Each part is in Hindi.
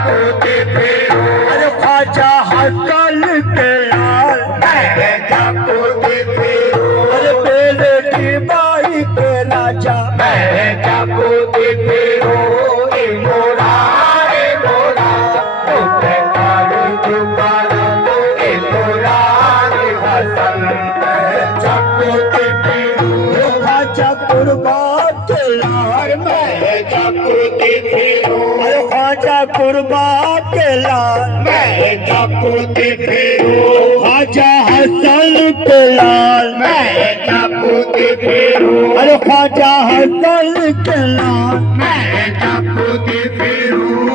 अरे ख्वाजा हसल के लाल अरे बेले की बाई के राजा ख्वाजा कुर्बान के लाल अरे ख्वाजा कुर्बान के लाल ख्वाजा हसन के लाल अरे ख्वाजा हसन के लाल मैं जब फिरूं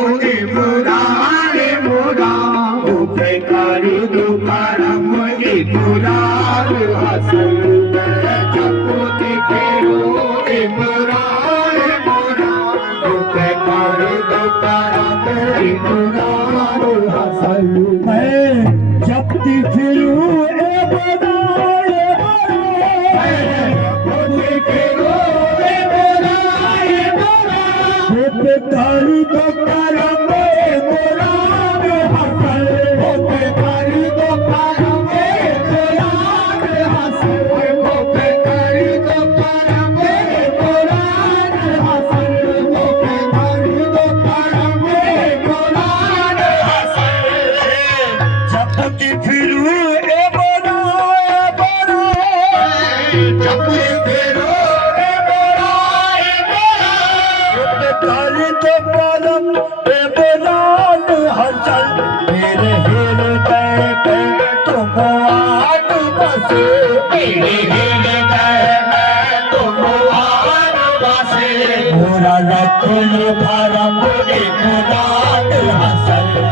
पूरा रखल भरा मुझे मुराद हसन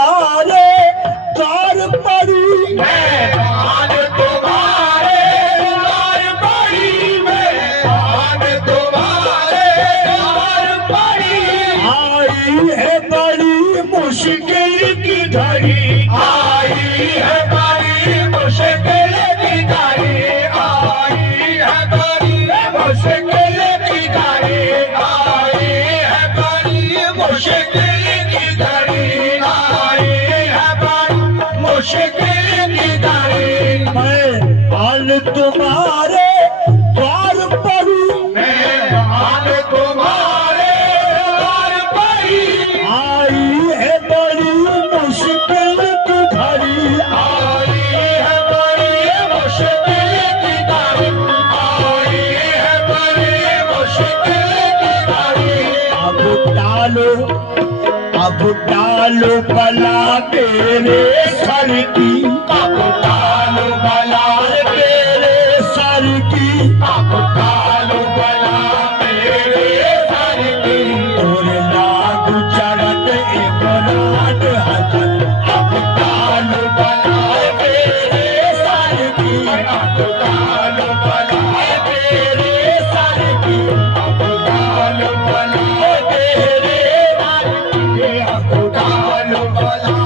तुम्हारे द्वार पड़ी आई है बड़ी मुश्किल की घड़ी आई है बड़ी मुश्किल की घड़ी आई है बड़ी मुश्किल की घड़ी आई है बड़ी मुश्किल की घड़ी मैं आन तुम्हारे द्वार पड़ी आई है बड़ी मुश्किल की घड़ी आई है बड़ी मुश्किल की घड़ी आई है बड़ी मुश्किल की घड़ी अब डालो बला तेरे सर की अब डालो बला तेरे सर की अब डालो बला तेरे सर की और लागू चढ़त इमरान हसन अब डालो बला तेरे सर की अब डालो बला तेरे सर की अब डालो बला तेरे सर की अब डालो बला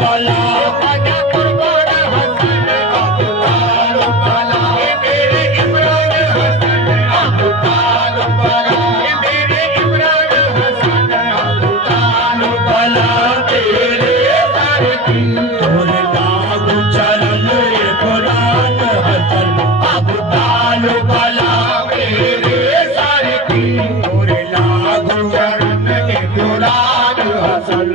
वाला ख्वाजा कुर्बान हसन अबू तालिब वाला मेरे इमरान हसन अबू तालिब वाला मेरे इमरान हसन अबू तालिब वाला तेरे सर की और लागू चलन कुरान हसन अबू तालिब वाला मेरे सर की और लागू चलन कुरान हसन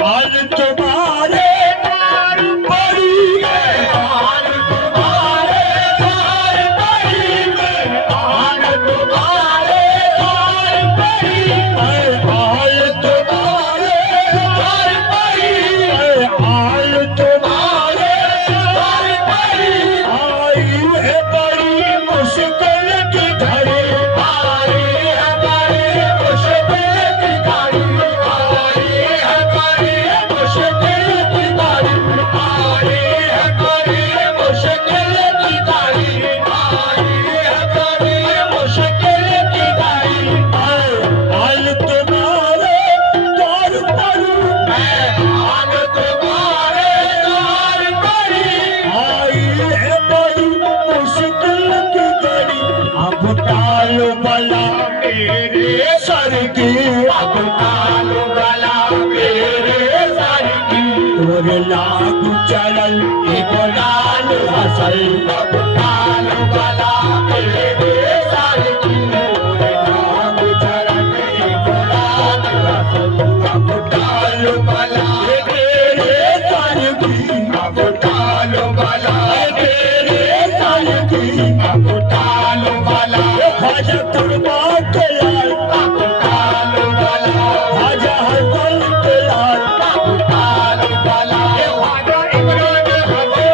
हाल तुम्हारे तार पड़ी है हाल तुम्हारे तार पड़ी है हाल तुम्हारे तार पड़ी है हाल तुम्हारे तार पड़ी है हाल तुम्हारे तार पड़ी आई है बड़ी मुश्किल की घड़ी आई है बड़ी मुश्किल की घड़ी आई है बड़ी मुश्किल की घड़ी आई है बड़ी मुश्किल की घड़ी आई है बड़ी मुश्किल की घड़ी हाल तुम्हारे तार पड़ी मैं हाल तुम्हारे तार पड़ी आई है बड़ी मुश्किल की घड़ी अब तालो वाला मेरे सर की अब तालो वाला मेरे सर की और लागू चलन कुरान हसन अब तालो वाला मेरे सर की और लागू चलन कुरान हसन अब तालो वाला मेरे सर की अब तालो वाला मेरे सर की अब तालो वाला ख्वाजा कुर्बान के लाल अब तालो वाला ख्वाजा हसन के लाल अब तालो वाला ख्वाजा इमरान हसन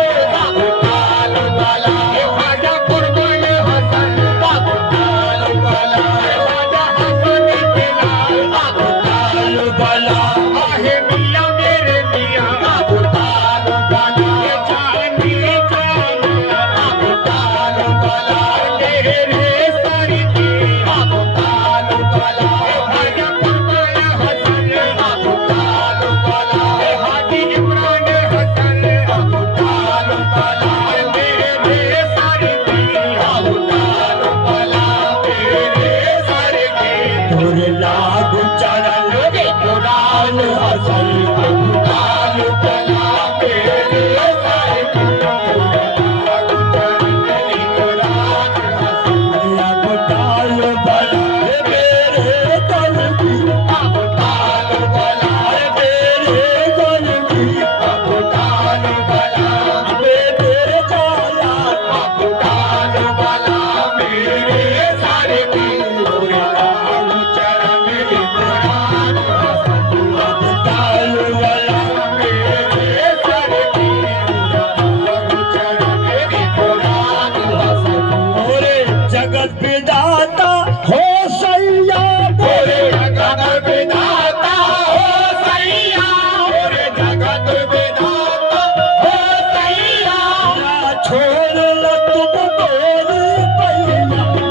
अब तालो वाला ख्वाजा कुर्बान हसन अब तालो वाला ख्वाजा हसन के लाल अब तालो वाला आहे मियां मेरे मियां अब तालो वाला चांदी चांदी अब तालो वाला मेरे सर की अब तालो वाला ख्वाजा कुर्बान हसन अब तालो वाला हाजी इमरान हसन अब तालो वाला मेरे सर की अब तालो वाला मेरे सर की और लागू चलन कुरान हसन अब तालो वाला मेरे सर की लागू चलन कुरान हसन अब तालो वाला मेरे तन की अब तालो वाला मेरे तन की अब तालो वाला मेरे काला अब तालो वाला मेरे सर की और लागू चलन कुरान हसन अब तालो वाला मेरे सर की लागू चलन कुरान हसन और जगत विधाता हो सैया बोले जगत विधाता हो सैया और जगत विधाता हो सैया ना छोड़ न तुम मेरी पैया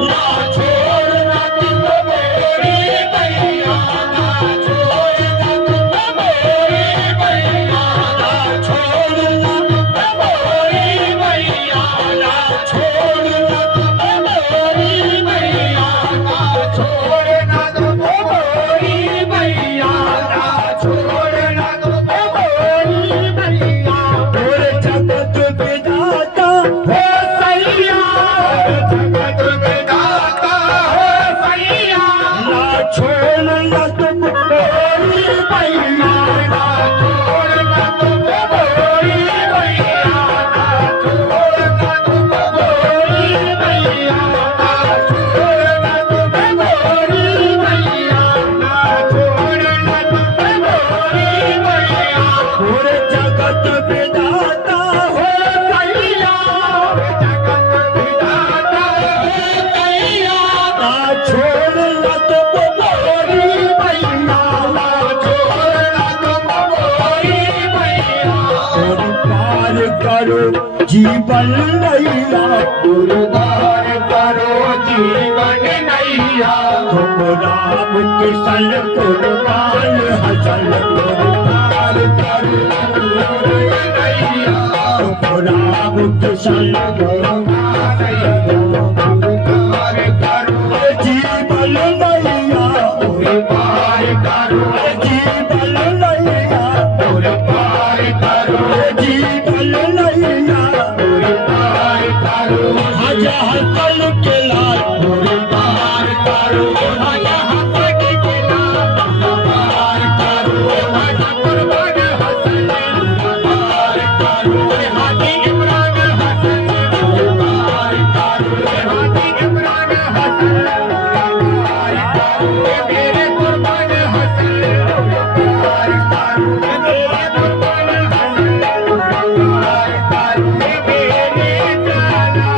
ना छोड़ न तुम मेरी पैया ना छोड़ न तुम मेरी पैया ना छोड़ न तुम मेरी पैया ना छोड़ न तुम मेरी पैया ना छोड़ न तुम मेरी पैया ना छोड़ न तुम मेरी पैया और जगत विधाता हो सैया जगत विधाता हो सैया ना छोड़ न तुम मेरी पैया ना छोड़ न तुम मेरी पैया ना छोड़ न तुम मेरी पैया ना छोड़ न तुम मेरी पैया ना छोड़ न तुम मेरी पैया और जगत विधाता हो सैया जगत विधाता हो सैया ना छोड़ न तुम मेरी पैया ना छोड़ न तुम मेरी पैया और पार करो जीवन नैया उद्धार करो जीवन नैया तुम राम किशन कुर्बान हसन राम कृष्ण जीवन नैया पार करो जीवन नैया पार करो जीवन नैया पार करो हजार पल के लाल पार करो हजार पल के लाल पार करो कुर्बान हसन पार करो हाथी इमरान हसन पार करो हाथी इमरान हसन पार करो मेरे कुर्बान हसन पार करो मेरे कुर्बान हसन पार करो मेरे जाना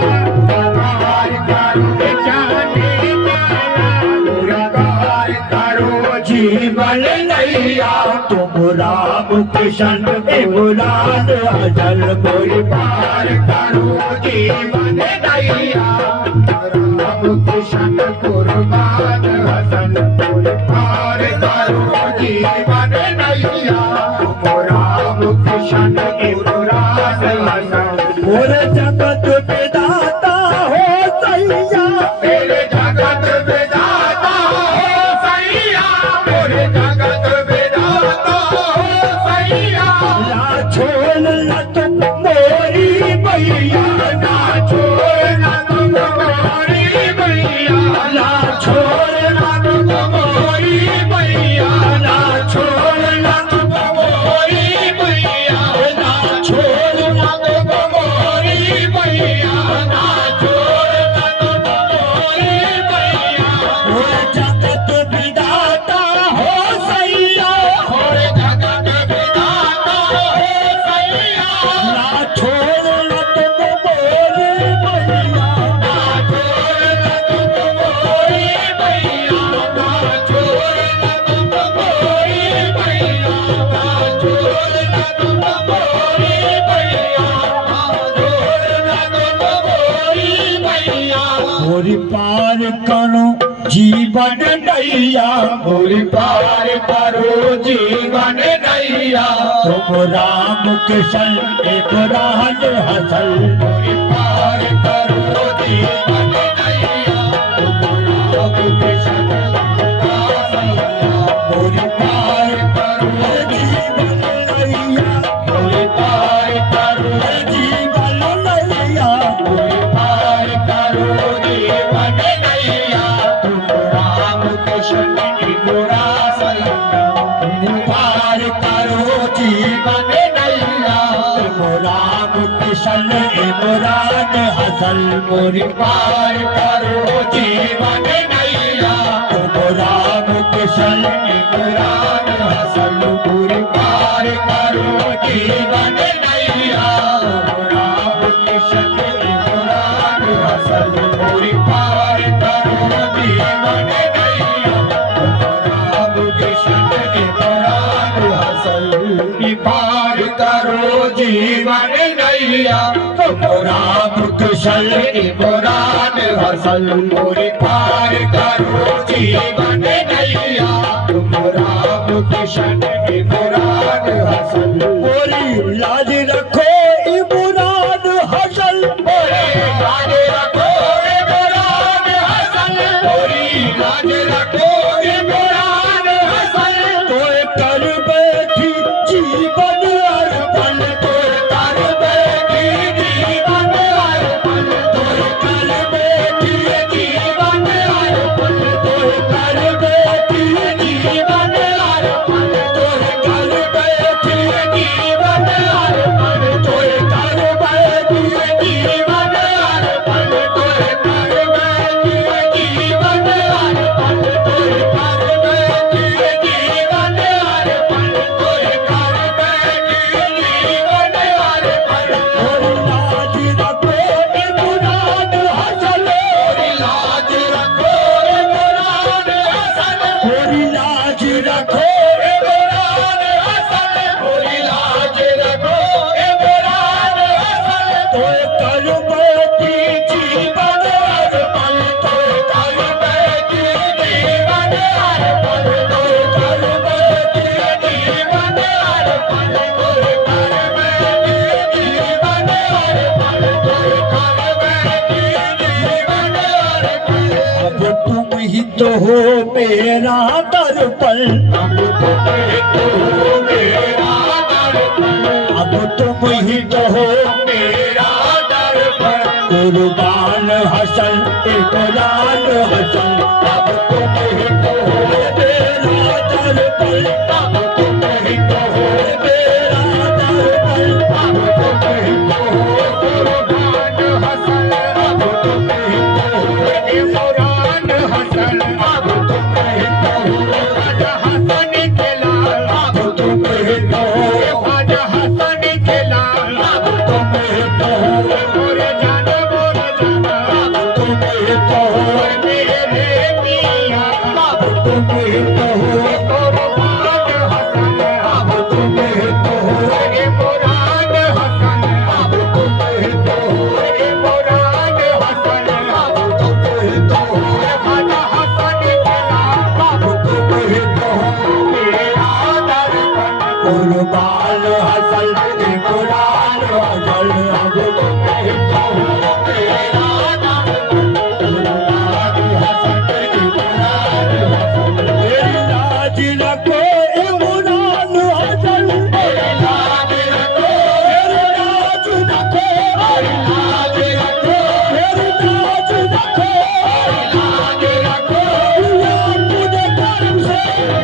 पार करो जाने जाना पार करो जीवन नैया तुम राम कृष्ण इमरान अजल कोई पार करो जीवन नैया राम कृष्ण कुर्बान हसन कोई पार करो जीवन नैया राम कृष्ण इमरान हसन और जगत विधाता हो सैया मेरे जगत विधाता हो सैया मेरे जगत विधाता हो सैया ना छोड़ न तुम मोरी मैया ना छोड़ न तुम मोरी मैया ना छोड़ न तुम मोरी मैया ना छोड़ न तुम मोरी मैया ना छोड़ न तुम मोरी मैया ना छोड़ न तुम मोरी मैया हो जगत विधाता हो सैया हो जगत विधाता हो सैया ना छोड़ न तुम मोरी मैया ना छोड़ न तुम मोरी मैया ना छोड़ न तुम मोरी मैया ना छोड़ न तुम मोरी मैया ना छोड़ न तुम मोरी मैया मोरी पार करो जीवन नैया मोरी पार करो जीवन नैया तुम राम कृष्ण इमरान हसन मोरी पार करो जीवन नैया तुम राम कृष्ण मोरी पार करो जीवन नैया मोरी पार करो जीवन नैया मोरी पार करो जीवन नैया तुम राम कृष्ण इमरान पार करो जीवन नैया तुम राम कृष्ण इमरान हसन मोरी पार करो जीवन नैया तुम राम कृष्ण इमरान हसन मोरी पार करो जीवन नैया राम कृष्ण इमरान हसन मोरी पार करो जीवन नैया राम कृष्ण इमरान हसन पार करो जीवन नैया तुम राम कृष्ण इमरान हसन मोरी पार करो जीवन नैया तुम राम कृष्ण इमरान हसन मोरी लाज रखो इमरान हसन मोरी लाज रखो इमरान हसन मोरी लाज रखो इमरान हसन तोय कर बैठी जीवन अर्पण तोय कर बैठी जीवन अर्पण तोय कर बैठी जीवन अर्पण तोय कर बैठी जीवन अर्पण तोय कर बैठी जीवन अर्पण मेरा दर्पण, अब तुम ही तो हो मेरा दर्पण, अब तुम ही तो हो मेरा दर्पण। कुर्बान हसन इमरान हसन, अब तुम ही तो हो मेरा दर्पण, अब तुम ही तो हो मेरा दर्पण, अब तुम ही तो हो कुर्बान हसन, अब तुम ही तो हो इमरान हसन, अब तुम ही तो हो ख्वाजा हसन के लाल, अब तुम ही तो हो ख्वाजा हसन के लाल, अब तुम ही तो हो मोरे जान अब तुम ही तो हो मेरे मियां, अब तुम ही तो हो कुर्बान हसन, अब तुम ही तो हो इमरान हसन, अब तुम ही तो हो इमरान हसन, अब तुम ही तो हो ख्वाजा हसन के लाल, अब तुम ही तो हो मेरा दर्पण। कुर्बान हसन इमरान हसन, अब तुम ही तो हो मेरा दर्पण, कुर्बान हसन इमरान हसन। मेरी लाज रखो इमरान हसन, मेरी लाज रखो, मेरी लाज रखो, मेरी लाज रखो, मेरी लाज रखो, मेरी लाज रखो, या अपने कर्म से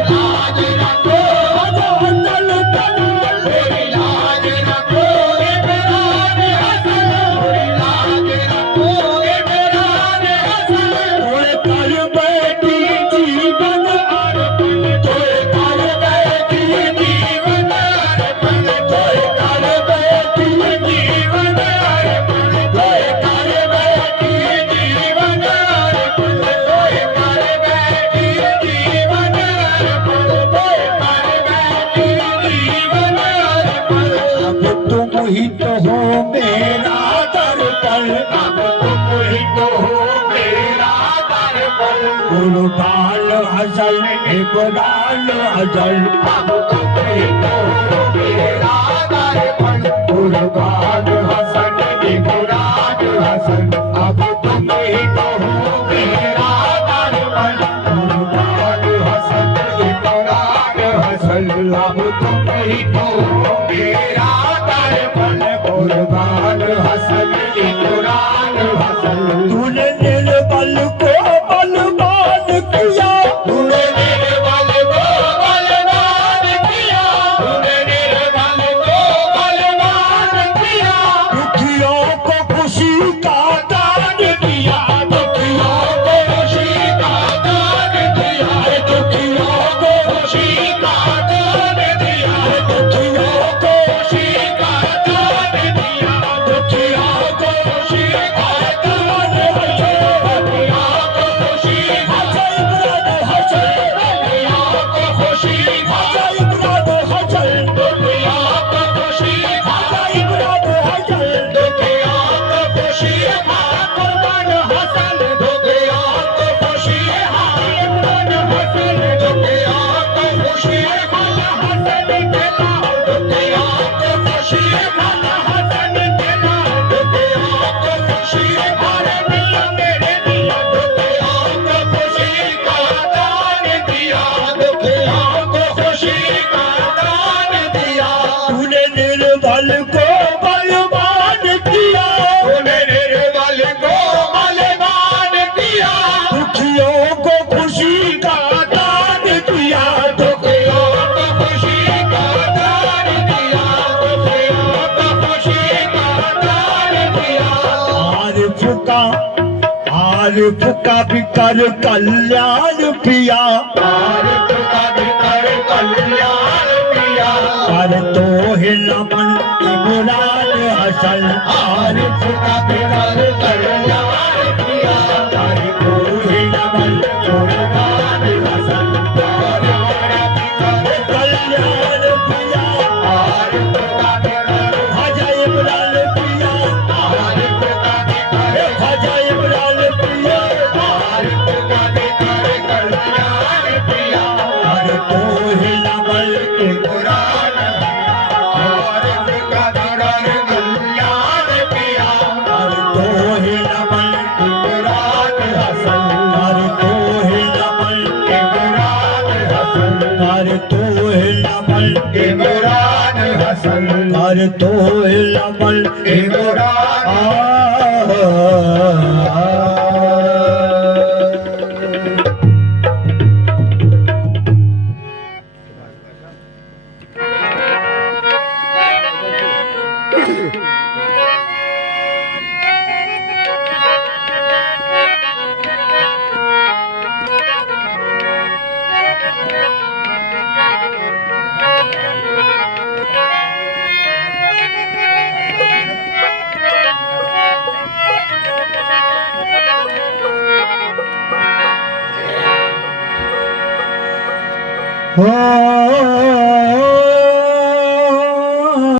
लाज रखो, ख्वाजा हसन के लाल, मेरी लाज रखो इमरान हसन, मेरी लाज रखो इमरान हसन। तोए कर बैठी जीवन अर्पण, तोए कर बैठी जीवन अर्पण, तोए कर बैठी जीवन अर्पण, तोए कर बैठी जीवन अर्पण, तोए कर बैठी जीवन अर्पण, तोए कर बैठी जीवन अर्पण। अब तुम ही तो हो मेरा दर्पण, अब तुम ही तो हो मेरा दर्पण। कुर्बान हसन इमरान हसन, अब तुम ही तो हो मेरा दर्पण। कुर्बान हसन इमरान हसन, अब तुम ही तो हो मेरा दर्पण। कुर्बान हसन इमरान हसन, अब तुम ही तो हो मेरा दर्पण। कुर्बान हसन इमरान हसन। तूने निर्बल को बलवान किया, तूने निर्बल को बलवान किया, तूने निर्बल को बलवान किया। दुखियों को खुशी का दान दिया, दुखियों को खुशी का दान दिया, दुखियों को खुशी का दान दिया, दुखियों को खुशी का दान दिया, दुखियों को खुशी का दान दिया, दुखियों को खुशी ख्वाजा इमरान हसन, दुखियों को खुशी ख्वाजा इमरान हसन, दुखियों को खुशी ख्वाजा इमरान हसन, दुखियों को खुशी कुर्बान हसन, दुखियों को खुशी इमरान हसन, दुखियों को खुशी ख्वाजा हसन के लाल, दुखियों को खुशी ख्वाजा हसन के लाल, दुखियों को खुशी हमारे मियां मेरे मियां, दुखियों को खुशी का दान दिया, दुखियों को खुशी का दान दिया। तूने निर्बल को बलवान किया, तूने निर्बल को बलवान किया। दुखियों को खुशी का दान दिया, दुखियों को खुशी का दान दिया, दुखियों को खुशी का दान दिया। आरिफ का भी कर कल्याण पिया, आरिफ का भी कर कल्याण पिया। कर तो है नमन इमरान हसन, आरिफ का भी कर कल्याण पिया। कर तो है नमन कुर्बान हसन, कल्याण पिया। आरिफ का भी कर ख्वाजा इमरान पिया, आरिफ का भी कर ख्वाजा इमरान पिया, आरिफ का भी कर कल्याण पिया। कर तो है नमन इमरान पिया, आरिफ का भी कर कल्याण पिया। कर तो है नमन इमरान हसन, कर तो है नमन करतो अमल हो